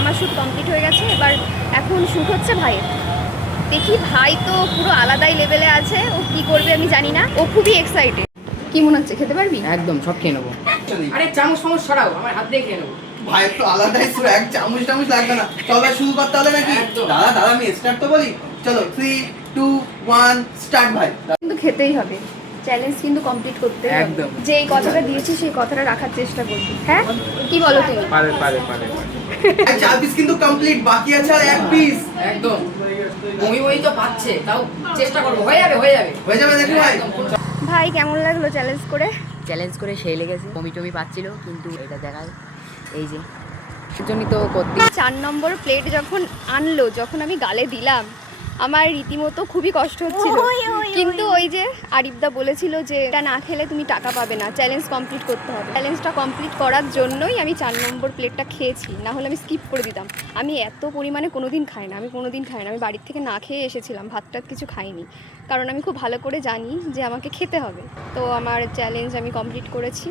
আমার shoot complete হয়ে গেছে, এবার এখন শ্যুট হচ্ছে ভাইয়ের। দেখি ভাই তো পুরো আলাদাই লেভেলে আছে, ও কি করবে আমি জানি না, ও খুবই এক্সাইটেড। কি মনে হচ্ছে, খেতে পারবি? একদম সব খেয়ে নেবো। আরে চামচ ফামচ সরাও, আমার হাত দিয়ে খেয়ে নেবো। ভাই তো আলাদাই সুর, এক চামচ টামচ লাগবে না, তবে শুরু করতে হবে নাকি? দাদা দাদা আমি স্টার্ট তো বলি, চলো 3 2 1 স্টার্ট ভাই। কিন্তু খেতেই হবে, চ্যালেঞ্জ কিন্তু কমপ্লিট করতে হবে। একদম। যে এই কথাটা দিয়েছি সেই কথাটা রাখার চেষ্টা করবি, হ্যাঁ? কি বলো তুমি? পারে পারে পারে। এক 4 পিস কিন্তু কমপ্লিট, বাকি আছে আর 1 পিস। একদম ওই তো পাচ্ছে, তাও চেষ্টা করবো, হয়ে যাবে হয়ে যাবে হয়ে যাবে দেখো ভাই। ভাই কেমন লাগলো চ্যালেঞ্জ করে? চ্যালেঞ্জ করে সেই লেগেছে, বমি টমি পাচ্ছিল, কিন্তু এটা দেখায় এই যে এর জন্যই তো করতে। 4 নম্বর প্লেট যখন আনলো, যখন আমি গালে দিলাম, আমার রীতিমতো খুবই কষ্ট হচ্ছিল, কিন্তু ওই যে আরিফদা বলেছিল যে এটা না খেলে তুমি টাকা পাবে না, চ্যালেঞ্জ কমপ্লিট করতে হবে। চ্যালেঞ্জটা কমপ্লিট করার জন্যই আমি 4 নম্বর প্লেটটা খেয়েছি, না হলে আমি স্কিপ করে দিতাম। আমি এত পরিমাণে কোনোদিন খাই না, আমি বাড়ির থেকে না খেয়ে এসেছিলাম, ভাত টাত কিছু খাইনি, কারণ আমি খুব ভালো করে জানি যে আমাকে খেতে হবে। তো আমার চ্যালেঞ্জ আমি কমপ্লিট করেছি।